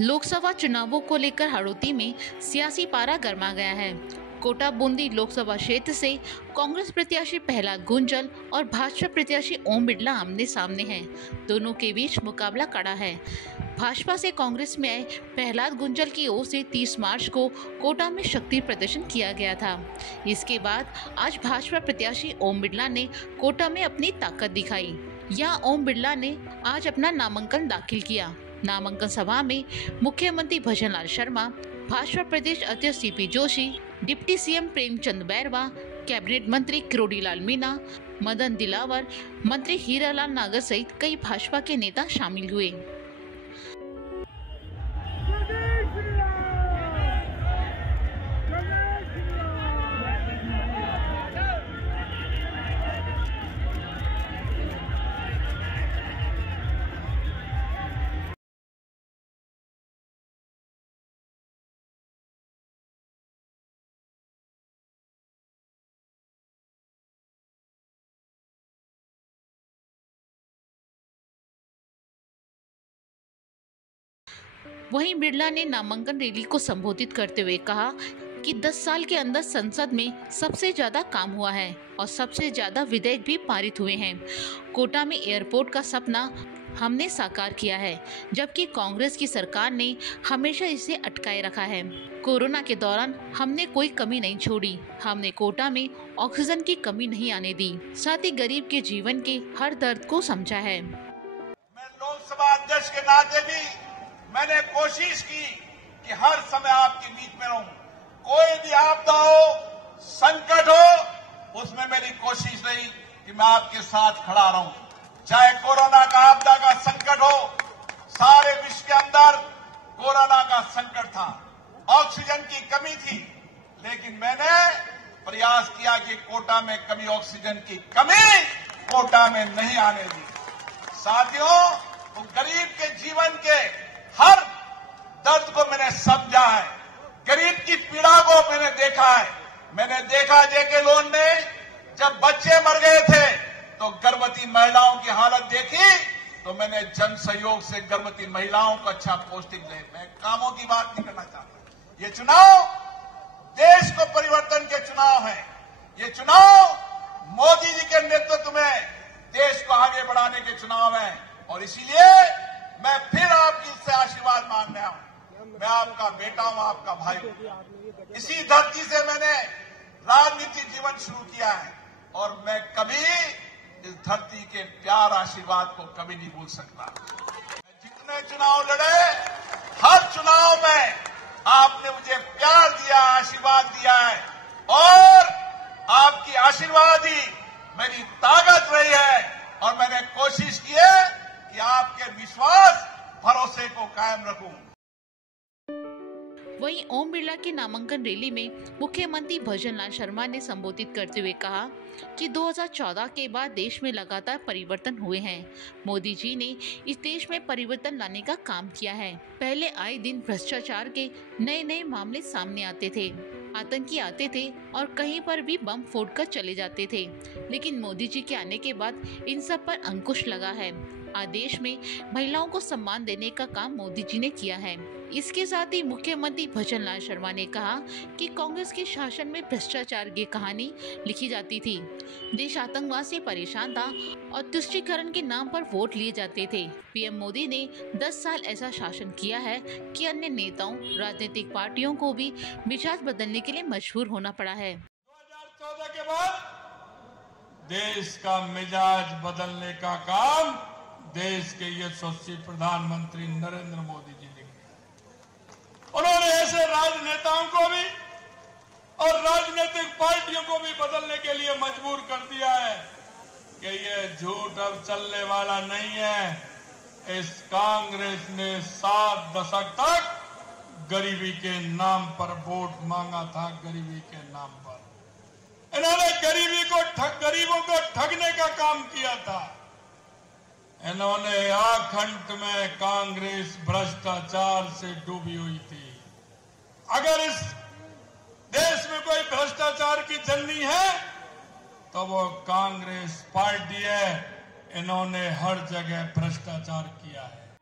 लोकसभा चुनावों को लेकर हड़ौती में सियासी पारा गर्मा गया है। कोटा बूंदी लोकसभा क्षेत्र से कांग्रेस प्रत्याशी प्रहलाद गुंजल और भाजपा प्रत्याशी ओम बिड़ला आमने सामने हैं। दोनों के बीच मुकाबला कड़ा है। भाजपा से कांग्रेस में आए प्रहलाद गुंजल की ओर से 30 मार्च को कोटा में शक्ति प्रदर्शन किया गया था। इसके बाद आज भाजपा प्रत्याशी ओम बिड़ला ने कोटा में अपनी ताकत दिखाई। यहाँ ओम बिड़ला ने आज अपना नामांकन दाखिल किया। नामांकन सभा में मुख्यमंत्री भजनलाल शर्मा, भाजपा प्रदेश अध्यक्ष CP Joshi, deputy CM Premchand Bairwa, cabinet मंत्री किरोड़ीलाल मीणा, मदन दिलावर, मंत्री हीरालाल नागर सहित कई भाजपा के नेता शामिल हुए। वहीं बिड़ला ने नामांकन रैली को संबोधित करते हुए कहा कि 10 साल के अंदर संसद में सबसे ज्यादा काम हुआ है और सबसे ज्यादा विधेयक भी पारित हुए हैं। कोटा में एयरपोर्ट का सपना हमने साकार किया है, जबकि कांग्रेस की सरकार ने हमेशा इसे अटकाए रखा है। कोरोना के दौरान हमने कोई कमी नहीं छोड़ी। हमने कोटा में ऑक्सीजन की कमी नहीं आने दी, साथ ही गरीब के जीवन के हर दर्द को समझा है। मैं लोकसभा अध्यक्ष के नाते भी मैंने कोशिश की कि हर समय आपके बीच में रहूं। कोई भी आपदा हो, संकट हो, उसमें मेरी कोशिश रही कि मैं आपके साथ खड़ा रहूं। चाहे कोरोना का आपदा का संकट हो, सारे विश्व के अंदर कोरोना का संकट था, ऑक्सीजन की कमी थी, लेकिन मैंने प्रयास किया कि कोटा में कभी ऑक्सीजन की कमी कोटा में नहीं आने दी। साथियों, तो गरीब के जीवन के हर दर्द को मैंने समझा है, गरीब की पीड़ा को मैंने देखा है। मैंने देखा जेके लोन में जब बच्चे मर गए थे तो गर्भवती महिलाओं की हालत देखी, तो मैंने जन सहयोग से गर्भवती महिलाओं को अच्छा पौष्टिक दे। मैं कामों की बात नहीं करना चाहता। ये चुनाव देश को परिवर्तन के चुनाव है। ये चुनाव मोदी जी के नेतृत्व में देश को आगे बढ़ाने के चुनाव है और इसीलिए मैं फिर आपकी से आशीर्वाद मांगने आऊं। मैं आपका बेटा हूं, आपका भाई हूं। इसी धरती से मैंने राजनीतिक जीवन शुरू किया है और मैं कभी इस धरती के प्यार आशीर्वाद को कभी नहीं भूल सकता। जितने चुनाव लड़े, हर चुनाव में आपने मुझे प्यार दिया, आशीर्वाद दिया है और आपकी आशीर्वाद ही मेरी ताकत रही है और मैंने कोशिश की है कि आपके विश्वास, भरोसे को कायम रखूं। वहीं ओम बिड़ला की नामांकन रैली में मुख्यमंत्री भजनलाल शर्मा ने संबोधित करते हुए कहा कि 2014 के बाद देश में लगातार परिवर्तन हुए हैं। मोदी जी ने इस देश में परिवर्तन लाने का काम किया है। पहले आए दिन भ्रष्टाचार के नए नए मामले सामने आते थे, आतंकी आते थे और कहीं पर भी बम फोड़कर चले जाते थे, लेकिन मोदी जी के आने के बाद इन सब पर अंकुश लगा है। आदेश में महिलाओं को सम्मान देने का काम मोदी जी ने किया है। इसके साथ ही मुख्यमंत्री भजनलाल शर्मा ने कहा कि कांग्रेस के शासन में भ्रष्टाचार की कहानी लिखी जाती थी। देश आतंकवाद से परेशान था और तुष्टीकरण के नाम पर वोट लिए जाते थे। पीएम मोदी ने 10 साल ऐसा शासन किया है कि अन्य नेताओं, राजनीतिक पार्टियों को भी मिजाज बदलने के लिए मजबूर होना पड़ा है। 2014 के बाद देश का मिजाज बदलने का काम देश के यशस्वी प्रधानमंत्री नरेंद्र मोदी जी ने किया। उन्होंने ऐसे राजनेताओं को भी और राजनीतिक पार्टियों को भी बदलने के लिए मजबूर कर दिया है कि ये झूठ अब चलने वाला नहीं है। इस कांग्रेस ने 7 दशक तक गरीबी के नाम पर वोट मांगा था। गरीबी के नाम पर इन्होंने गरीबों को ठगने का काम किया था। इन्होंने आखंड में कांग्रेस भ्रष्टाचार से डूबी हुई थी। अगर इस देश में कोई भ्रष्टाचार की जननी है तो वो कांग्रेस पार्टी है। इन्होंने हर जगह भ्रष्टाचार किया है।